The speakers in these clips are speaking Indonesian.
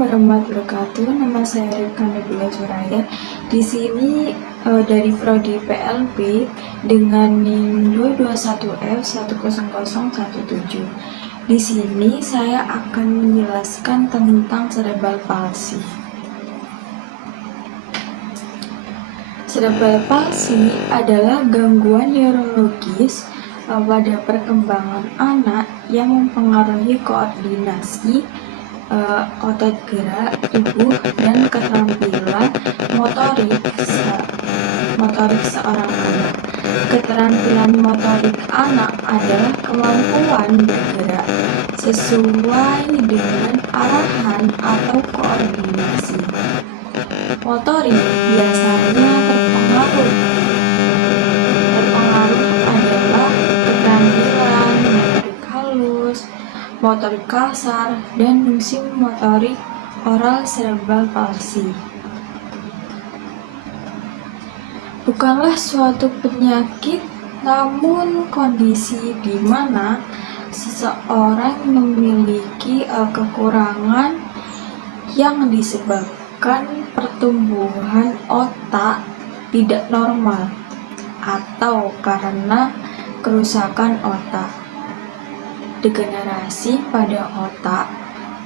warahmatullahi wabarakatuh. Nama saya Rifka Nabila Suraya. Di sini dari Prodi PLB dengan NIM 221F10017. Di sini saya akan menjelaskan tentang cerebral palsy. Cerebral palsy adalah gangguan neurologis pada perkembangan anak yang mempengaruhi koordinasi, otot gerak tubuh, dan keterampilan motorik seorang anak. Keterampilan motorik anak adalah kemampuan bergerak sesuai dengan arahan atau koordinasi. Motorik biasanya terpengaruh adalah keterampilan motorik halus, motorik kasar, dan fungsi motorik oral cerebral palsy. Bukanlah suatu penyakit, namun kondisi di mana seseorang memiliki kekurangan yang disebabkan pertumbuhan otak tidak normal atau karena kerusakan otak. Degenerasi pada otak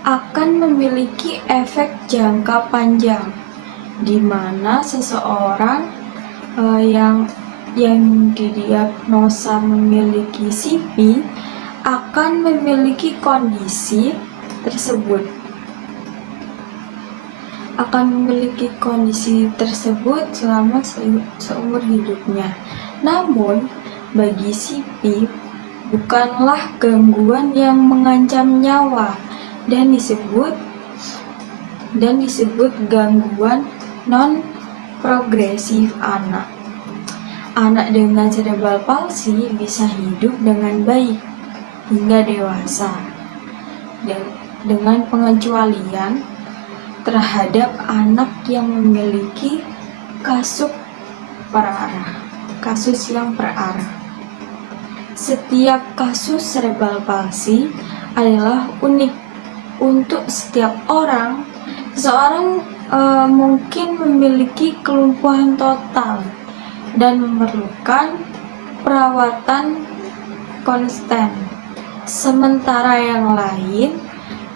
akan memiliki efek jangka panjang, di mana seseorang yang didiagnosa memiliki CP akan memiliki kondisi tersebut selama seumur hidupnya. Namun, bagi CP bukanlah gangguan yang mengancam nyawa dan disebut gangguan non-progresif anak. Anak dengan cerebral palsy bisa hidup dengan baik hingga dewasa, dan dengan pengecualian terhadap anak yang memiliki kasus yang perarah. Setiap kasus cerebral palsy adalah unik untuk setiap orang. Seseorang mungkin memiliki kelumpuhan total dan memerlukan perawatan konstan, sementara yang lain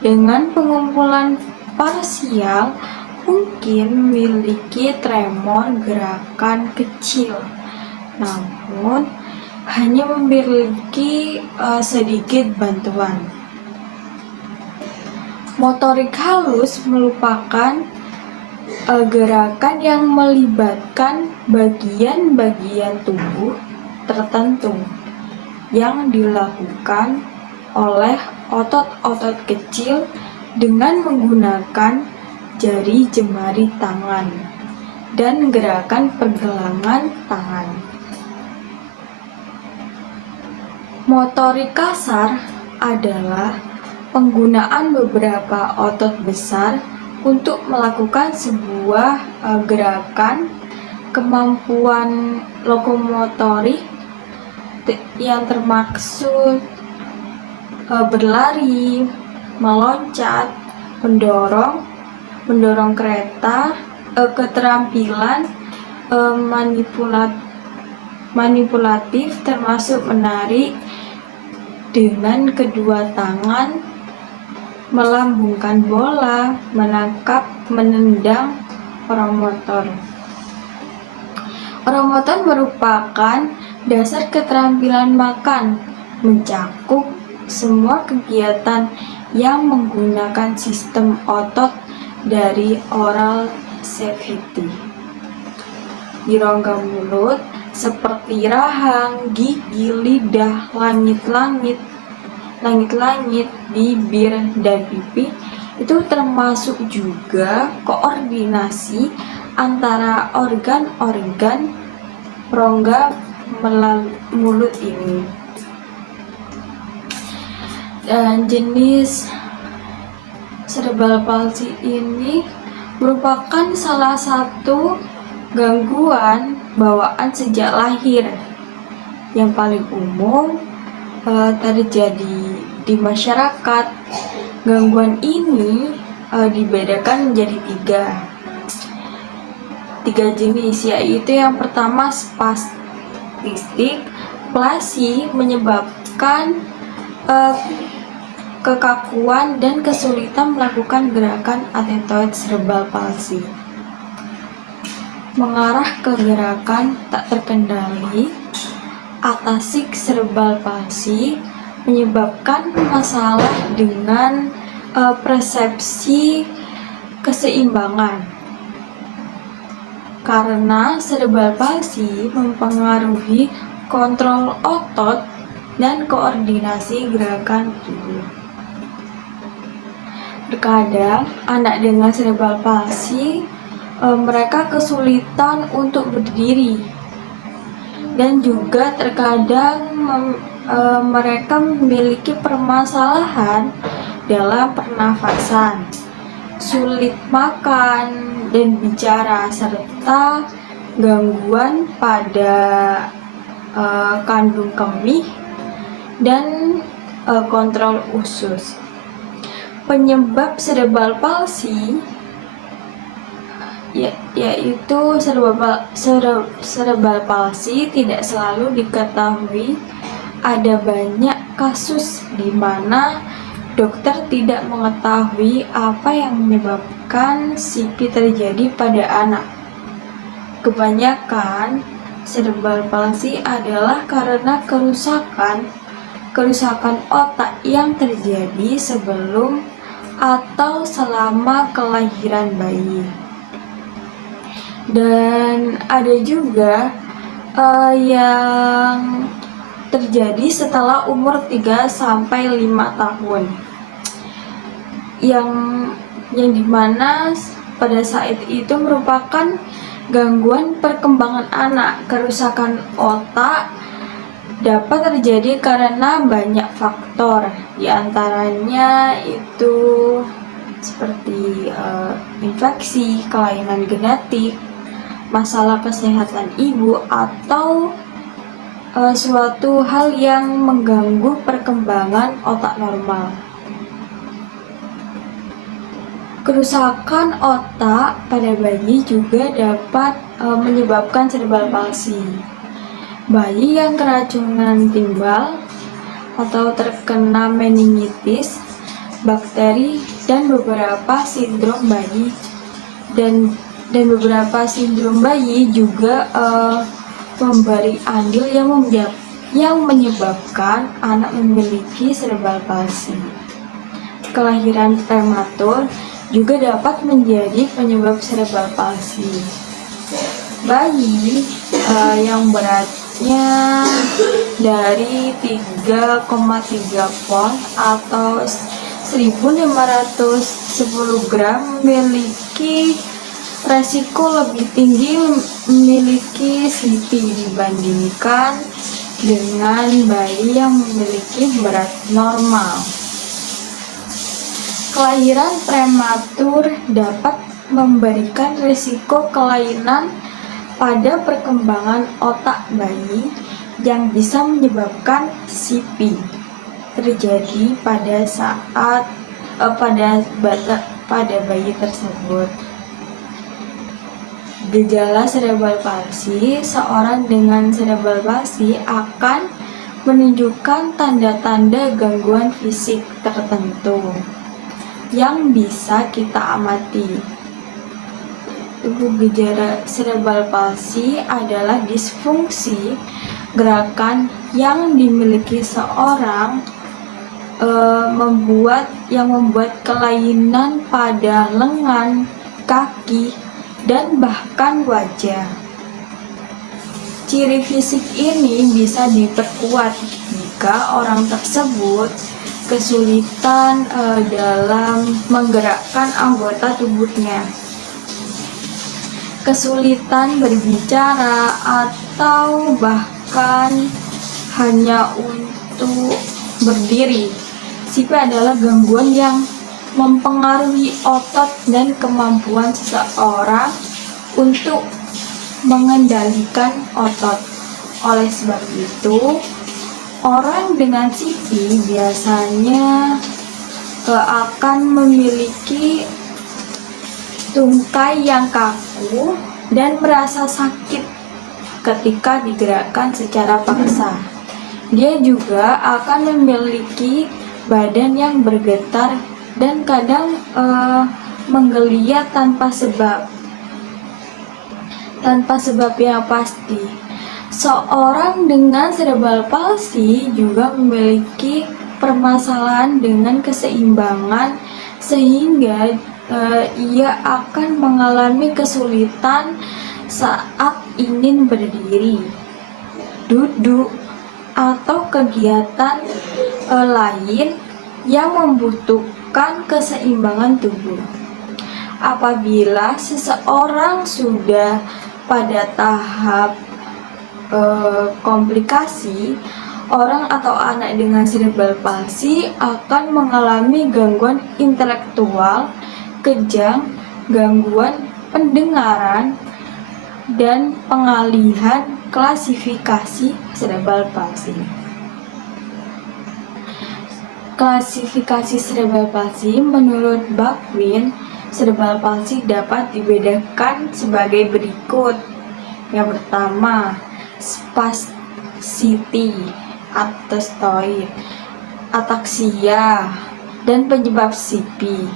dengan pengumpulan parsial mungkin memiliki tremor gerakan kecil, namun hanya memiliki sedikit bantuan. Motorik halus merupakan gerakan yang melibatkan bagian-bagian tubuh tertentu yang dilakukan oleh otot-otot kecil dengan menggunakan jari jemari tangan dan gerakan pergelangan tangan. Motorik kasar adalah penggunaan beberapa otot besar untuk melakukan sebuah gerakan. Kemampuan lokomotorik yang termaksud berlari, meloncat, mendorong kereta, keterampilan manipulatif termasuk menarik dengan kedua tangan, melambungkan bola, menangkap, menendang. Oromotor merupakan dasar keterampilan makan, mencakup semua kegiatan yang menggunakan sistem otot dari oral cavity di rongga mulut seperti rahang, gigi, lidah, langit-langit, bibir, dan pipi. Itu termasuk juga koordinasi antara organ-organ rongga mulut ini. Dan jenis cerebral palsy ini merupakan salah satu gangguan bawaan sejak lahir yang paling umum terjadi di masyarakat. Gangguan ini dibedakan menjadi tiga jenis, yaitu yang pertama spastik plasi menyebabkan kekakuan dan kesulitan melakukan gerakan adenoid cerebral palsy, mengarah ke gerakan tak terkendali. Atasik cerebral palsy menyebabkan masalah dengan persepsi keseimbangan, karena cerebral palsy mempengaruhi kontrol otot dan koordinasi gerakan tubuh. Terkadang anak dengan cerebral palsy mereka kesulitan untuk berdiri, dan juga terkadang mereka memiliki permasalahan dalam pernafasan, sulit makan dan bicara, serta gangguan pada kandung kemih dan kontrol usus. Penyebab cerebral palsy yaitu cerebral palsy tidak selalu diketahui. Ada banyak kasus di mana dokter tidak mengetahui apa yang menyebabkan CP terjadi pada anak. Kebanyakan cerebral palsy adalah karena kerusakan otak yang terjadi sebelum atau selama kelahiran bayi. Dan ada juga yang terjadi setelah umur 3-5 tahun, yang dimana pada saat itu merupakan gangguan perkembangan anak. Kerusakan otak dapat terjadi karena banyak faktor, diantaranya itu seperti infeksi, kelainan genetik, masalah kesehatan ibu, atau suatu hal yang mengganggu perkembangan otak normal. Kerusakan otak pada bayi juga dapat menyebabkan cerebral palsy. Bayi yang keracunan timbal atau terkena meningitis, bakteri, dan beberapa sindrom bayi juga memberi andil yang menyebabkan anak memiliki cerebral palsy. Kelahiran prematur juga dapat menjadi penyebab cerebral palsy. Bayi yang beratnya dari 3,3 pon atau 1.510 gram memiliki resiko lebih tinggi memiliki CP dibandingkan dengan bayi yang memiliki berat normal. Kelahiran prematur dapat memberikan risiko kelainan pada perkembangan otak bayi yang bisa menyebabkan CP terjadi pada bayi tersebut. Gejala cerebral palsy: seorang dengan cerebral palsy akan menunjukkan tanda-tanda gangguan fisik tertentu yang bisa kita amati. Gejala cerebral palsy adalah disfungsi gerakan yang dimiliki seorang membuat kelainan pada lengan, kaki, dan bahkan wajah. Ciri fisik ini bisa diperkuat jika orang tersebut kesulitan dalam menggerakkan anggota tubuhnya, kesulitan berbicara, atau bahkan hanya untuk berdiri. CP adalah gangguan yang mempengaruhi otot dan kemampuan seseorang untuk mengendalikan otot. Oleh sebab itu, orang dengan CP biasanya akan memiliki tungkai yang kaku, dan merasa sakit ketika digerakkan secara paksa. Dia juga akan memiliki badan yang bergetar dan kadang menggeliat tanpa sebab yang pasti. Seorang dengan cerebral palsy juga memiliki permasalahan dengan keseimbangan, sehingga ia akan mengalami kesulitan saat ingin berdiri, duduk, atau kegiatan lain yang membutuhkan keseimbangan tubuh. Apabila seseorang sudah pada tahap komplikasi, orang atau anak dengan cerebral palsy akan mengalami gangguan intelektual, kejang, gangguan pendengaran, dan pengalihan klasifikasi cerebral palsy. Klasifikasi cerebral palsy menurut Baldwin, cerebral palsy dapat dibedakan sebagai berikut. Yang pertama, spasticity, atastoid, ataksia, dan penyebab CP.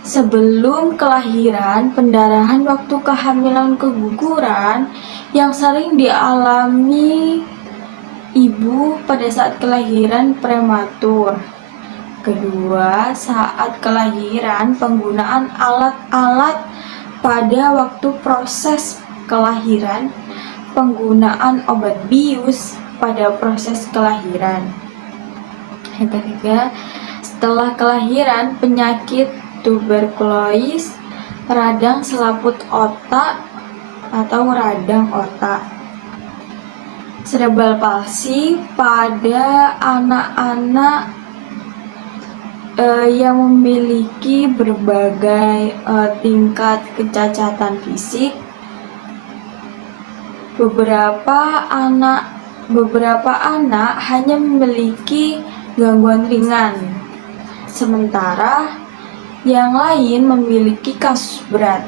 Sebelum kelahiran, pendarahan waktu kehamilan, keguguran yang sering dialami ibu pada saat kelahiran prematur. Kedua, saat kelahiran, penggunaan alat-alat pada waktu proses kelahiran, penggunaan obat bius pada proses kelahiran. Yang ketiga, setelah kelahiran, penyakit tuberkulosis, radang selaput otak atau radang otak. Cerebral palsy pada anak-anak yang memiliki berbagai tingkat kecacatan fisik. Beberapa anak hanya memiliki gangguan ringan, sementara yang lain memiliki kasus berat.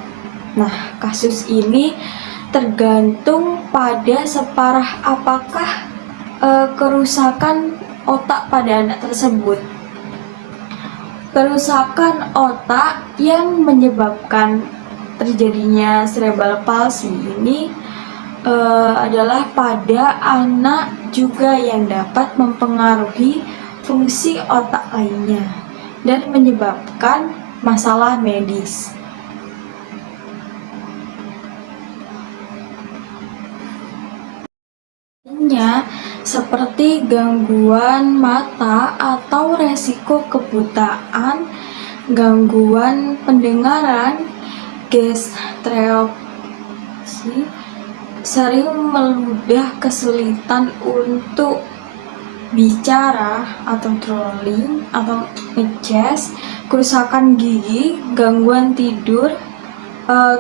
Nah, kasus ini tergantung pada separah apakah kerusakan otak pada anak tersebut. Kerusakan otak yang menyebabkan terjadinya cerebral palsy ini adalah pada anak juga yang dapat mempengaruhi fungsi otak lainnya dan menyebabkan masalah medis. Seperti gangguan mata atau resiko kebutaan, gangguan pendengaran, gestreopsi, sering meludah, kesulitan untuk bicara atau drooling atau ngeces, kerusakan gigi, gangguan tidur,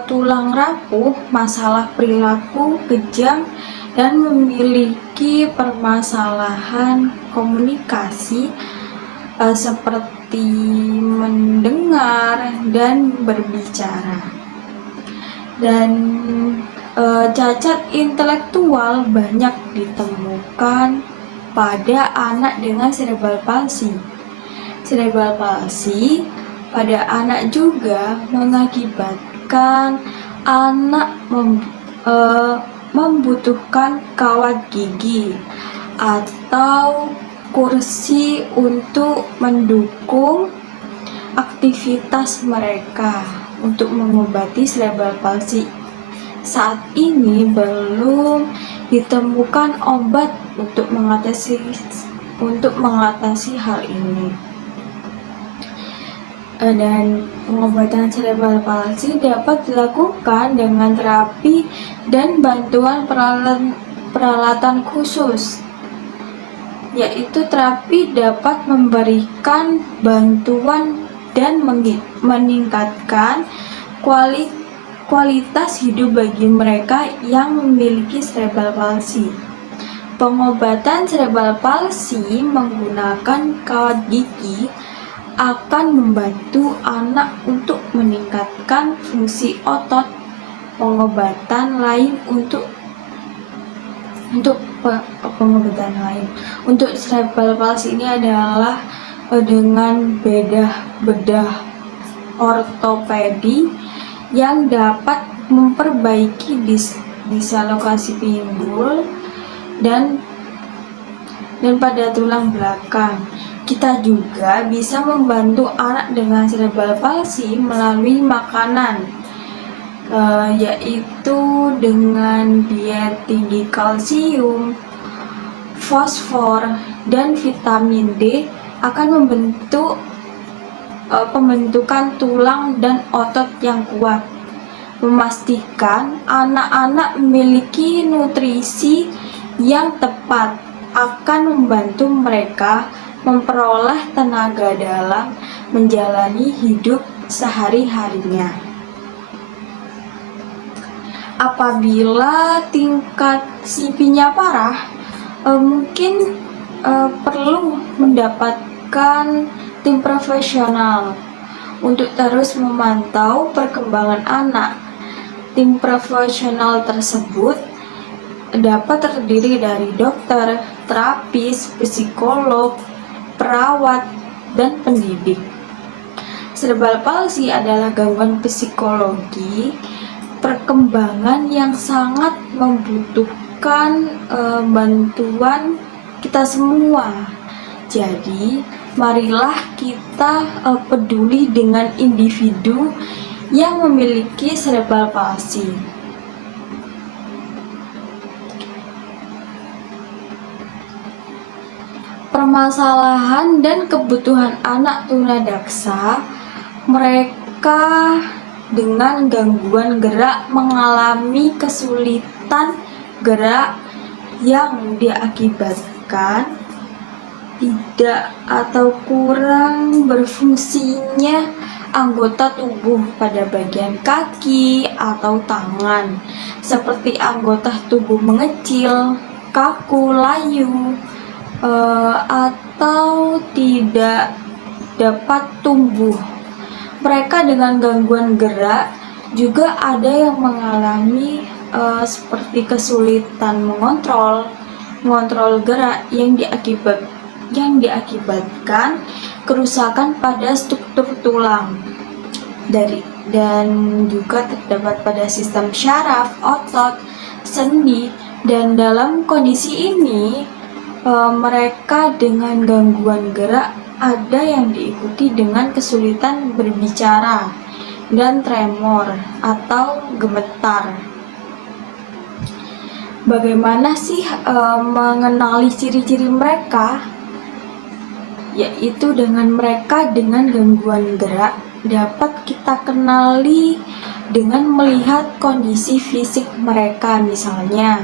tulang rapuh, masalah perilaku, kejang, dan memiliki permasalahan komunikasi seperti mendengar dan berbicara. Dan cacat intelektual banyak ditemukan pada anak dengan cerebral palsy. Cerebral palsy pada anak juga mengakibatkan anak membutuhkan kawat gigi atau kursi untuk mendukung aktivitas mereka untuk mengobati cerebral palsy. Saat ini belum ditemukan obat untuk mengatasi hal ini. Dan pengobatan cerebral palsy dapat dilakukan dengan terapi dan bantuan peralatan khusus, yaitu terapi dapat memberikan bantuan dan meningkatkan kualitas hidup bagi mereka yang memiliki cerebral palsy. Pengobatan cerebral palsy menggunakan kawat gigi akan membantu anak untuk meningkatkan fungsi otot. Pengobatan lain untuk pengobatan lain untuk cerebral palsy ini adalah dengan bedah ortopedi yang dapat memperbaiki dislokasi pinggul dan pada tulang belakang. Kita juga bisa membantu anak dengan cerebral palsy melalui makanan, yaitu dengan diet tinggi kalsium, fosfor, dan vitamin D akan membentuk pembentukan tulang dan otot yang kuat. Memastikan anak-anak memiliki nutrisi yang tepat akan membantu mereka memperoleh tenaga dalam menjalani hidup sehari-harinya. Apabila tingkat CP-nya parah, mungkin perlu mendapatkan tim profesional untuk terus memantau perkembangan anak. Tim profesional tersebut dapat terdiri dari dokter, terapis, psikolog, perawat, dan pendidik. Cerebral palsy adalah gangguan psikologi perkembangan yang sangat membutuhkan bantuan kita semua. Jadi, marilah kita peduli dengan individu yang memiliki cerebral palsy. Permasalahan dan kebutuhan anak tunadaksa, mereka dengan gangguan gerak mengalami kesulitan gerak yang diakibatkan tidak atau kurang berfungsinya anggota tubuh pada bagian kaki atau tangan, seperti anggota tubuh mengecil, kaku, layu, atau tidak dapat tumbuh. Mereka dengan gangguan gerak juga ada yang mengalami seperti kesulitan mengontrol gerak yang diakibatkan kerusakan pada struktur tulang dan juga terdapat pada sistem syaraf, otot, sendi. Dan dalam kondisi ini mereka dengan gangguan gerak ada yang diikuti dengan kesulitan berbicara dan tremor atau gemetar. Bagaimana sih mengenali ciri-ciri mereka? Yaitu dengan mereka dengan gangguan gerak dapat kita kenali dengan melihat kondisi fisik mereka, misalnya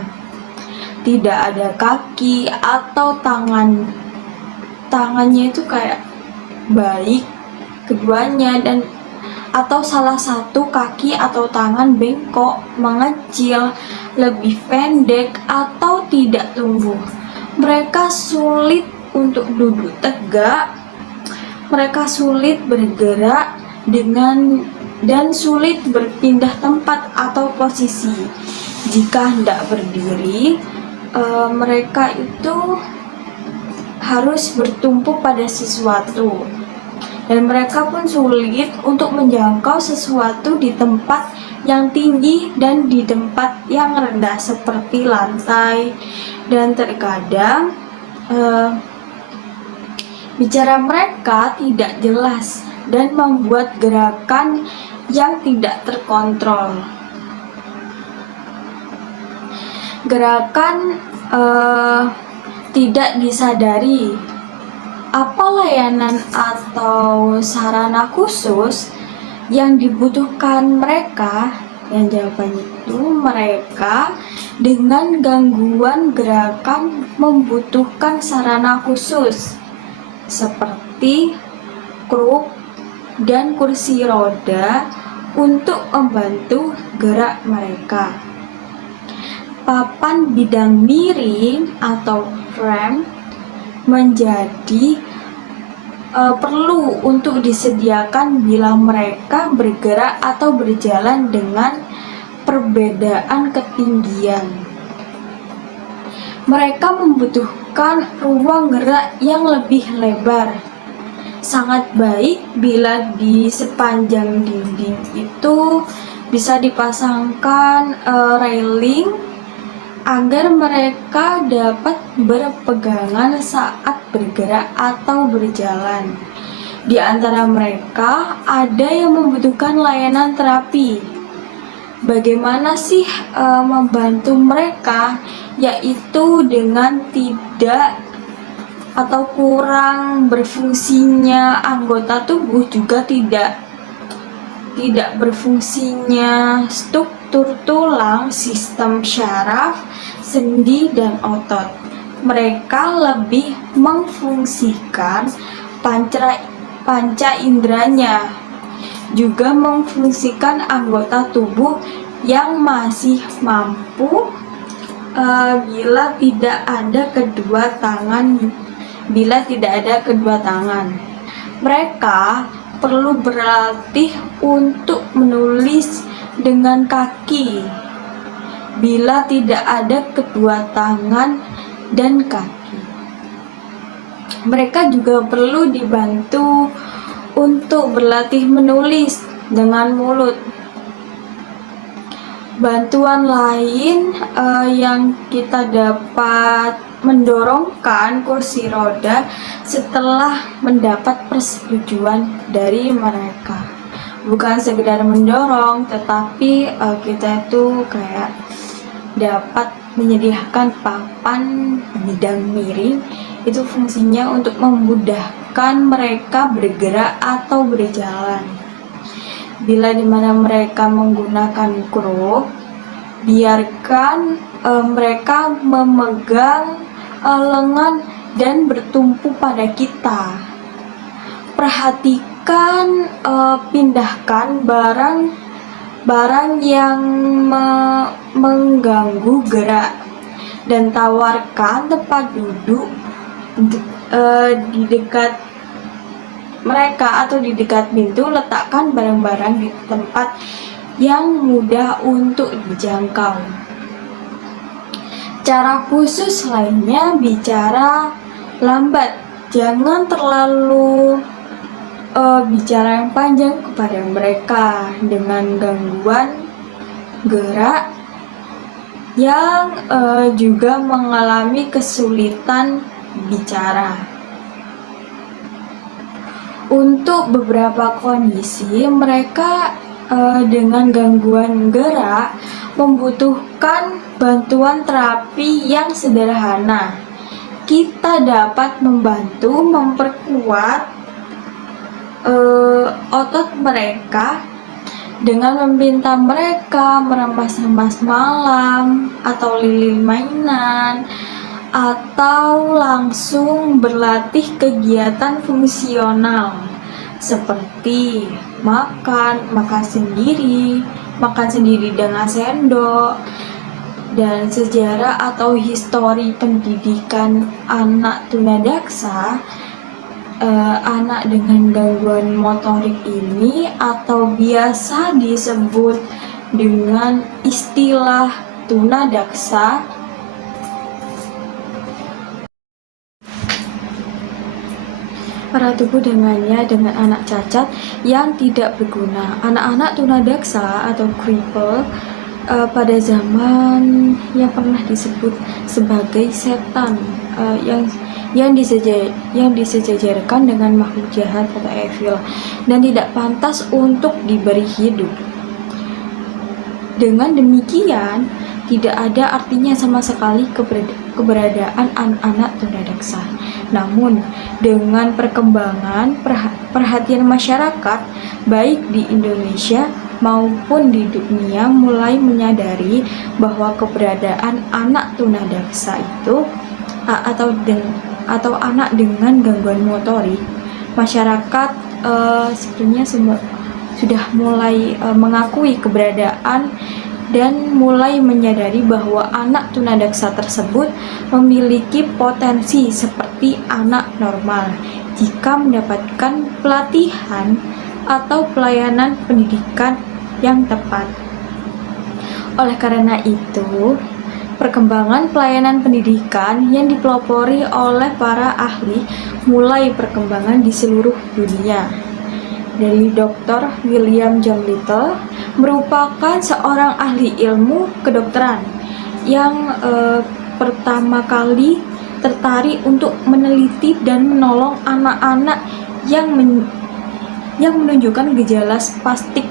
tidak ada kaki atau tangannya itu kayak baik keduanya, dan atau salah satu kaki atau tangan bengkok, mengecil, lebih pendek, atau tidak tumbuh. Mereka sulit untuk duduk tegak, mereka sulit bergerak dan sulit berpindah tempat atau posisi. Jika hendak berdiri, mereka itu harus bertumpu pada sesuatu, dan mereka pun sulit untuk menjangkau sesuatu di tempat yang tinggi dan di tempat yang rendah seperti lantai. Dan terkadang bicara mereka tidak jelas dan membuat gerakan yang tidak terkontrol. Gerakan tidak disadari. Apa layanan atau sarana khusus yang dibutuhkan mereka? Yang jawabannya itu mereka dengan gangguan gerakan membutuhkan sarana khusus seperti kruk dan kursi roda untuk membantu gerak mereka. Papan bidang miring atau ramp menjadi perlu untuk disediakan bila mereka bergerak atau berjalan dengan perbedaan ketinggian. Mereka membutuhkan ruang gerak yang lebih lebar. Sangat baik bila di sepanjang dinding itu bisa dipasangkan railing agar mereka dapat berpegangan saat bergerak atau berjalan. Di antara mereka ada yang membutuhkan layanan terapi. Bagaimana sih membantu mereka? Yaitu dengan tidak atau kurang berfungsinya anggota tubuh, juga tidak berfungsinya struktur tulang, sistem syaraf, sendi, dan otot. Mereka lebih memfungsikan panca inderanya, juga memfungsikan anggota tubuh yang masih mampu bila tidak ada kedua tangan. Mereka perlu berlatih untuk menulis dengan kaki bila tidak ada kedua tangan dan kaki. Mereka juga perlu dibantu untuk berlatih menulis dengan mulut. Bantuan lain yang kita dapat mendorongkan kursi roda setelah mendapat persetujuan dari mereka. Bukan sekedar mendorong, tetapi kita itu kayak dapat menyediakan papan bidang miring. Itu fungsinya untuk memudahkan mereka bergerak atau berjalan. Bila dimana mereka menggunakan kruk, biarkan mereka memegang lengan dan bertumpu pada kita. Perhatikan, pindahkan barang yang mengganggu gerak, dan tawarkan tempat duduk di dekat mereka atau di dekat pintu. Letakkan barang-barang di tempat yang mudah untuk dijangkau. Cara khusus lainnya, bicara lambat. Jangan terlalu bicara yang panjang kepada mereka dengan gangguan gerak yang juga mengalami kesulitan bicara. Untuk beberapa kondisi, mereka dengan gangguan gerak membutuhkan bantuan terapi yang sederhana. Kita dapat membantu memperkuat otot mereka dengan meminta mereka meremas-remas malam atau lilin mainan, atau langsung berlatih kegiatan fungsional seperti makan sendiri dengan sendok. Dan sejarah atau histori pendidikan anak tunadaksa, anak dengan gangguan motorik ini atau biasa disebut dengan istilah tunadaksa, tubuh dengannya dengan anak cacat yang tidak berguna. Anak-anak tunadaksa atau cripple pada zaman yang pernah disebut sebagai setan, yang disejajarkan dengan makhluk jahat atau evil, dan tidak pantas untuk diberi hidup. Dengan demikian, tidak ada artinya sama sekali keberadaan anak-anak tunadaksa. Namun, dengan perkembangan perhatian masyarakat, baik di Indonesia maupun di dunia, mulai menyadari bahwa keberadaan anak tunadaksa itu atau anak dengan gangguan motorik, masyarakat sebenarnya sudah mulai mengakui keberadaan dan mulai menyadari bahwa anak tunadaksa tersebut memiliki potensi seperti anak normal. jika mendapatkan pelatihan atau pelayanan pendidikan yang tepat. Oleh karena itu, perkembangan pelayanan pendidikan yang dipelopori oleh para ahli mulai perkembangan di seluruh dunia. Dari Dr. William John Little merupakan seorang ahli ilmu kedokteran yang pertama kali tertarik untuk meneliti dan menolong anak-anak yang menunjukkan gejala spastik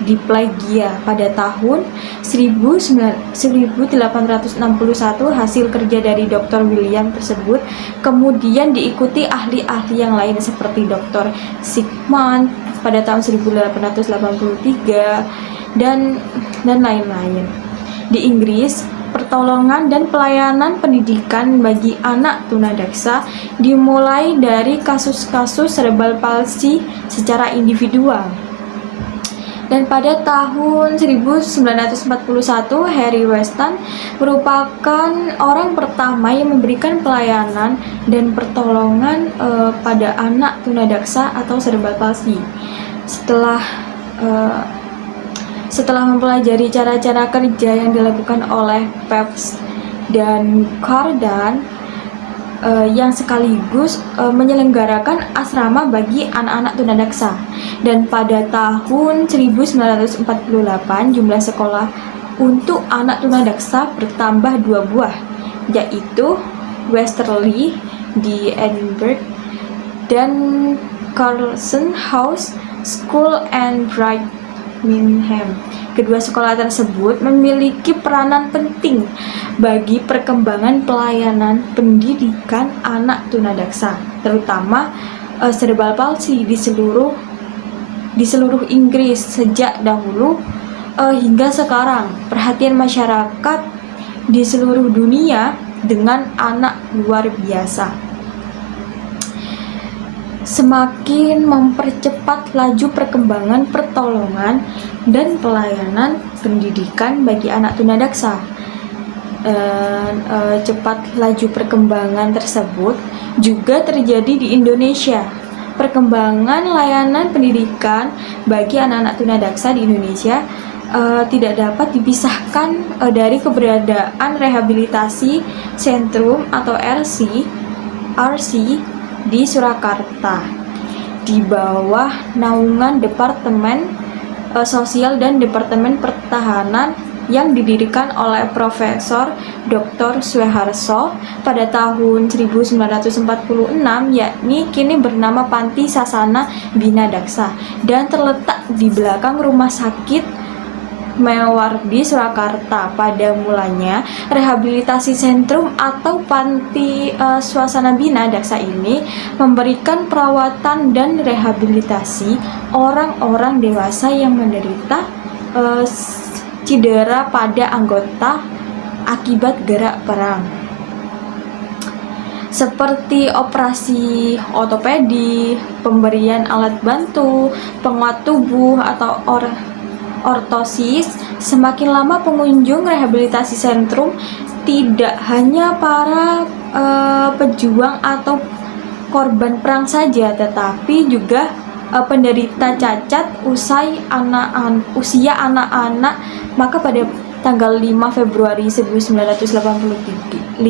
diplegia pada tahun 1861. Hasil kerja dari Dr. William tersebut kemudian diikuti ahli-ahli yang lain seperti Dr. Sigmund pada tahun 1883 dan lain-lain. Di Inggris, pertolongan dan pelayanan pendidikan bagi anak tunadaksa dimulai dari kasus-kasus cerebral palsy secara individual. Dan pada tahun 1941, Harry Weston merupakan orang pertama yang memberikan pelayanan dan pertolongan pada anak tunadaksa atau cerebral palsy. Setelah mempelajari cara-cara kerja yang dilakukan oleh Pepys dan Cardan yang sekaligus menyelenggarakan asrama bagi anak-anak tunadaksa, dan pada tahun 1948 jumlah sekolah untuk anak tunadaksa bertambah 2 buah, yaitu Westerly di Edinburgh dan Carlson House School and Birmingham. Kedua sekolah tersebut memiliki peranan penting bagi perkembangan pelayanan pendidikan anak tunadaksa, terutama cerebral palsy di seluruh Inggris sejak dahulu hingga sekarang. Perhatian masyarakat di seluruh dunia dengan anak luar biasa. Semakin mempercepat laju perkembangan pertolongan dan pelayanan pendidikan bagi anak tunadaksa. Cepat laju perkembangan tersebut juga terjadi di Indonesia. Perkembangan layanan pendidikan bagi anak-anak tunadaksa di Indonesia tidak dapat dipisahkan dari keberadaan rehabilitasi sentrum atau RC di Surakarta di bawah naungan Departemen Sosial dan Departemen Pertahanan yang didirikan oleh Profesor Dr. Sueharso pada tahun 1946, yakni kini bernama Panti Sasana Bina Daksa dan terletak di belakang Rumah Sakit Mewardi Surakarta. Pada mulanya, rehabilitasi sentrum atau panti swasana bina daksa ini memberikan perawatan dan rehabilitasi orang-orang dewasa yang menderita cedera pada anggota akibat gerak perang, seperti operasi ortopedi, pemberian alat bantu, penguat tubuh atau ortosis. Semakin lama pengunjung rehabilitasi sentrum tidak hanya para pejuang atau korban perang saja, tetapi juga penderita cacat usia anak-anak. Maka pada tanggal 5 Februari 1953,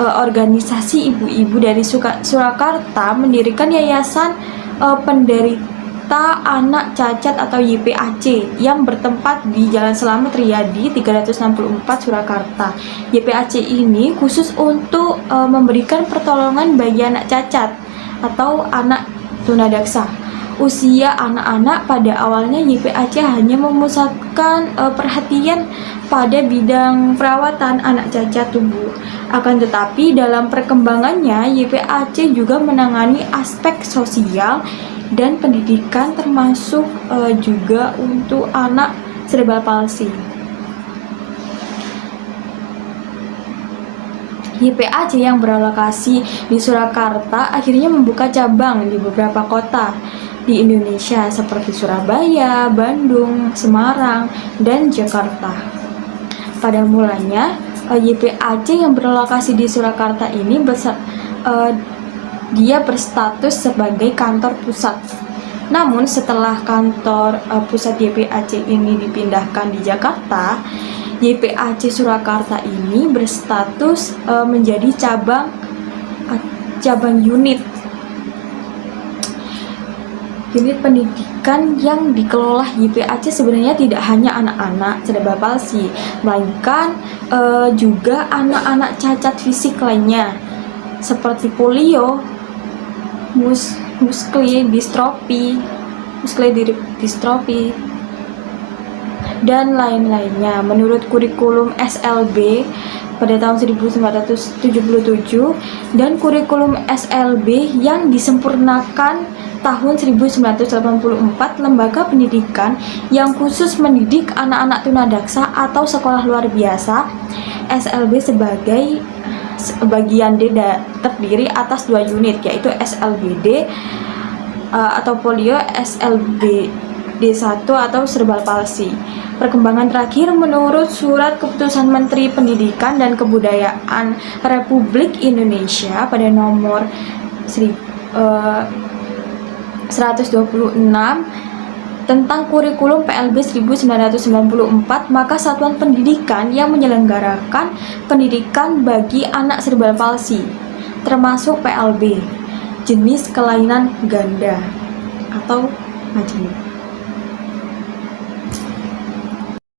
organisasi ibu-ibu dari Surakarta mendirikan Yayasan Penderita Anak Cacat atau YPAC yang bertempat di Jalan Selamat Riyadi 364 Surakarta. YPAC ini khusus untuk memberikan pertolongan bagi anak cacat atau anak tunadaksa. Usia anak-anak pada awalnya YPAC hanya memusatkan perhatian pada bidang perawatan anak cacat tubuh. Akan tetapi dalam perkembangannya YPAC juga menangani aspek sosial dan pendidikan, termasuk juga untuk anak cerebral palsy. YPAC yang berlokasi di Surakarta akhirnya membuka cabang di beberapa kota di Indonesia seperti Surabaya, Bandung, Semarang, dan Jakarta. Pada mulanya YPAC yang berlokasi di Surakarta ini dia berstatus sebagai kantor pusat. Namun setelah kantor pusat YPAC ini dipindahkan di Jakarta, YPAC Surakarta ini berstatus menjadi cabang unit pendidikan yang dikelola YPAC. Sebenarnya tidak hanya anak-anak cerebral palsy, melainkan juga anak-anak cacat fisik lainnya seperti polio, muscular dystrophia dan lain-lainnya. Menurut kurikulum SLB pada tahun 1977 dan kurikulum SLB yang disempurnakan tahun 1984, lembaga pendidikan yang khusus mendidik anak-anak tunadaksa atau sekolah luar biasa SLB sebagai bagian D terdiri atas 2 unit, yaitu SLBD atau polio, SLBD1 atau cerebral palsy. Perkembangan terakhir menurut Surat Keputusan Menteri Pendidikan dan Kebudayaan Republik Indonesia pada nomor 126 tentang kurikulum PLB 1994, maka satuan pendidikan yang menyelenggarakan pendidikan bagi anak cerebral palsy termasuk PLB jenis kelainan ganda atau majemuk.